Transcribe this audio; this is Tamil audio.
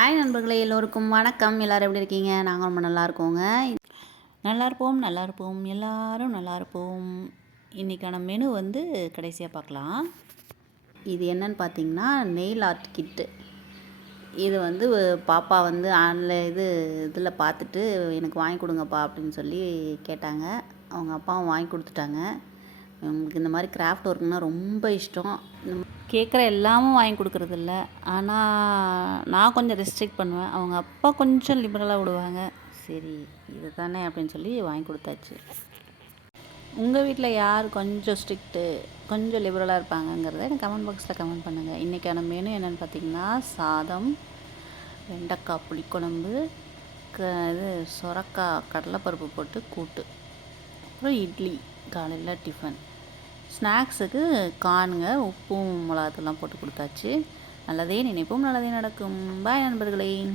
ஹாய் நண்பர்களே எல்லோருக்கும் வணக்கம். எல்லோரும் எப்படி இருக்கீங்க? நாங்கள் ரொம்ப நல்லா இருக்கோங்க. நல்லா இருப்போம் நல்லா இருப்போம். எல்லாரும் நல்லா இருப்போம். இன்றைக்கான மெனு வந்து கடைசியாக பார்க்கலாம். இது என்னன்னு பார்த்தீங்கன்னா நெயில் ஆர்ட் கிட்டு இது வந்து பாப்பா வந்து ஆன்ல இது இதில் பார்த்துட்டு எனக்கு வாங்கி கொடுங்கப்பா அப்படின்னு சொல்லி கேட்டாங்க. அவங்க அப்பாவும் வாங்கி கொடுத்துட்டாங்க. உங்களுக்கு இந்த மாதிரி கிராஃப்ட் ஒர்க்னா ரொம்ப இஷ்டம். கேட்குற எல்லாமும் வாங்கி கொடுக்குறதில்ல. ஆனால் நான் கொஞ்சம் ரெஸ்ட்ரிக்ட் பண்ணுவேன். அவங்க அப்பா கொஞ்சம் லிபரலாக விடுவாங்க. சரி இது தானே அப்படின்னு சொல்லி வாங்கி கொடுத்தாச்சு. உங்கள் வீட்டில் யார் கொஞ்சம் ஸ்ட்ரிக்ட்டு கொஞ்சம் லிபரலாக இருப்பாங்கங்கிறத எனக்கு கமெண்ட் பாக்ஸில் கமெண்ட் பண்ணுங்கள் இன்றைக்கான மெனு என்னென்னு பார்த்தீங்கன்னா சாதம் வெண்டைக்காய் புளிக்குழம்பு க இது சொரக்காய் கடலைப்பருப்பு போட்டு கூட்டு. அப்புறம் இட்லி காலையில் டிஃபன் ஸ்நாக்ஸுக்கு கானுங்க உப்பும் மிளகாத்தூள்லாம் போட்டு கொடுத்தாச்சு. நல்லதே நினைப்போம். நல்லதே நடக்கும். பாய் நண்பர்களே.